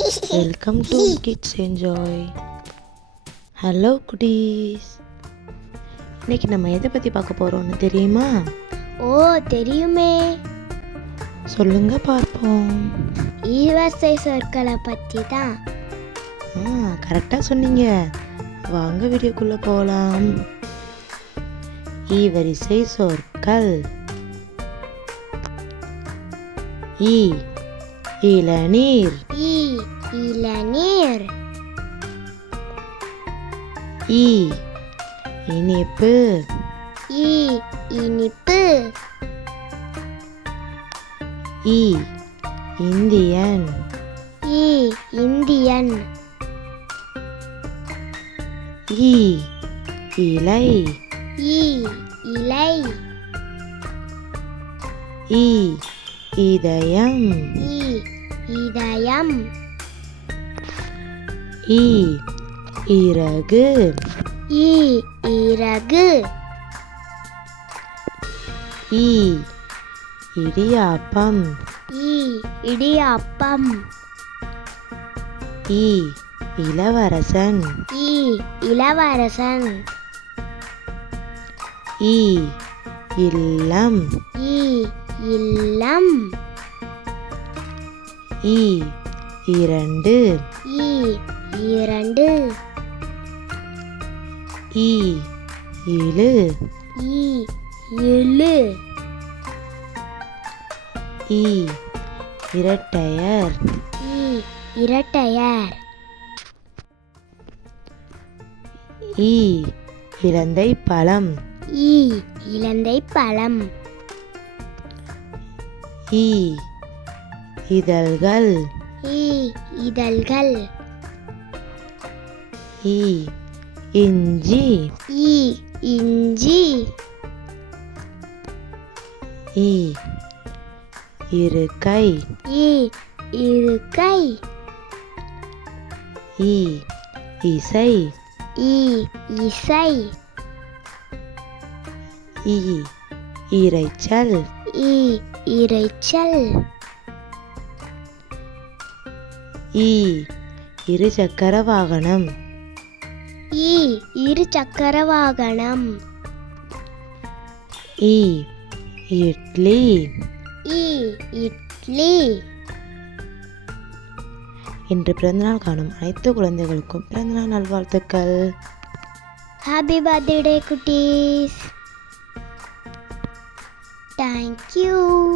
Welcome to kids enjoy hello குட்டீஸ் இன்னைக்கு நம்ம எதை பற்றி பார்க்க போகிறோம்னு தெரியுமா? ஓ தெரியுமே. சொல்லுங்க பார்ப்போம். ஈவர்சை சொற்களை பற்றி தான் ஆ கரெக்டாக சொன்னீங்க. வாங்க வீடியோக்குள்ளே போகலாம் ஈ வரிசை சொற்கள். ஈ இளநீர். ஈ இளநீர். ஈ இனிப்பு. ஈ இனிப்பு. ஈ இந்தியன். ஈ இந்தியன். ஈ இலை. ஈ இலை. ஈ இதயம். ஈ இதயம். ஈ இறகு. ஈ இறகு. ஈ இடியாப்பம். ஈ இடியாப்பம். ஈ இளவரசன். ஈ இளவரசன். ஈ இல்லம். ஈ இல்லம் ஈ இரண்டு. ஈ இரண்டு. ஈ இழு. ஈ எழு ஈ இரட்டையர். ஈ இரட்டையர். ஈ இலந்தை பழம். ஈ இலந்தை பழம். ஈ இதழ்கள். ஈ இதழ்கள். ஈ இஞ்சி. ஈ இஞ்சி. ஈ இருக்கை. ஈ இருக்கை. ஈ இசை. ஈ இசை. ஈ இரைச்சல். ஈ இரைச்சல். ஈ இருசக்கர வாகனம். ஈ இருசக்கர வாகனம். ஈ இட்லி. ஈ இட்லி. இன்று பிறந்தநாள் காணும் அனைத்து குழந்தைகளுக்கும் பிறந்தநாள் நல்வாழ்த்துக்கள். ஹாப்பி பர்த்டே குட்டீஸ். தேங்க்யூ